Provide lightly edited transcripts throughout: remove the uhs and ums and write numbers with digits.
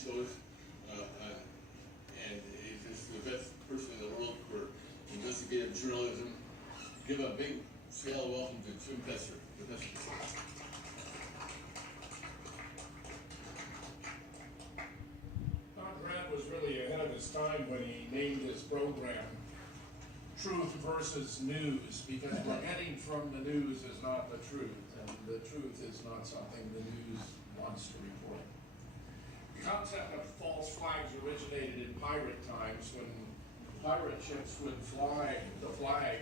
shows, and he's just the best person in the world for investigative journalism. Give a big scale welcome to Jim Pesser. Don Grant was really ahead of his time when he named his program Truth versus News, because what we're getting from the news is not the truth, and the truth is not something the news wants to report. The concept of false flags originated in pirate times when pirate ships would fly the flag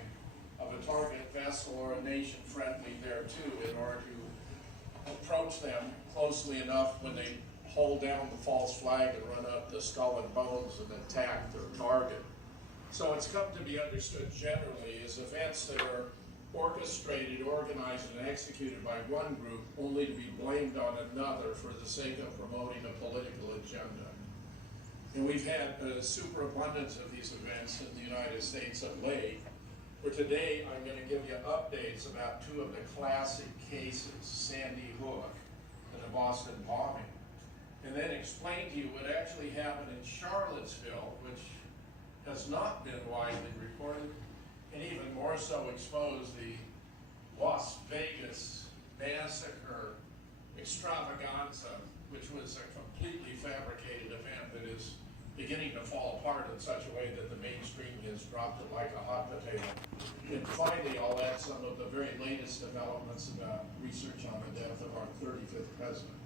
of a target vessel or a nation friendly thereto in order to approach them closely enough when they hold down the false flag and run up the skull and bones and attack their target. So it's come to be understood generally as events that are orchestrated, organized, and executed by one group only to be blamed on another for the sake of promoting a political agenda. And we've had a superabundance of these events in the United States of late. For today, I'm going to give you updates about two of the classic cases, Sandy Hook and the Boston bombing, and then explain to you what actually happened in Charlottesville, which has not been widely reported, and even more so expose the Las Vegas massacre extravaganza, which was a completely fabricated event that is beginning to fall apart in such a way that the mainstream has dropped it like a hot potato. And finally, I'll add some of the very latest developments about research on the death of our 35th president.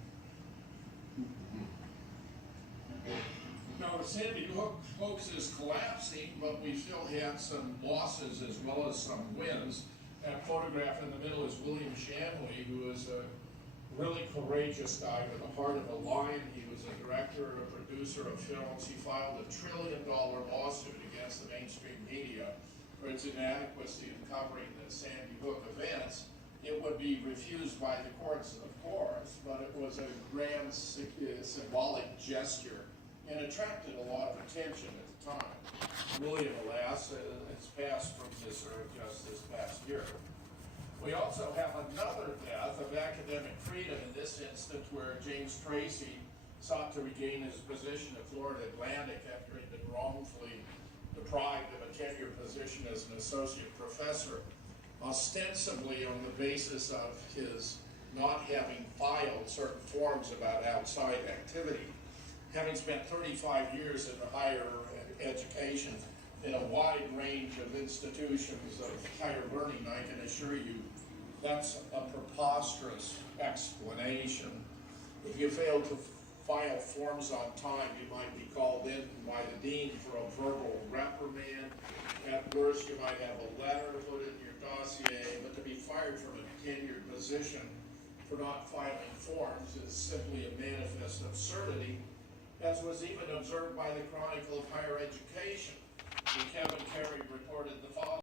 Now, the Sandy Hook hoax is collapsing, but we still had some losses as well as some wins. That photograph in the middle is William Shanley, who is a really courageous guy with the heart of a lion. He was a director, a producer of films. He filed a $1 trillion lawsuit against the mainstream media for its inadequacy in covering the Sandy Hook events. It would be refused by the courts, of course, but it was a grand symbolic gesture and attracted a lot of attention at the time. William, alas, has passed from this earth just this past year. We also have another death of academic freedom in this instance, where James Tracy sought to regain his position at Florida Atlantic after he'd been wrongfully deprived of a tenured position as an associate professor, ostensibly on the basis of his not having filed certain forms about outside activity. Having spent 35 years in higher education in a wide range of institutions of higher learning, I can assure you that's a preposterous explanation. If you fail to file forms on time, you might be called in by the dean for a verbal reprimand. At worst, you might have a letter put in your dossier, but to be fired from a tenured position for not filing forms is simply a manifest absurdity, as was even observed by the Chronicle of Higher Education. Kevin Carey reported the following.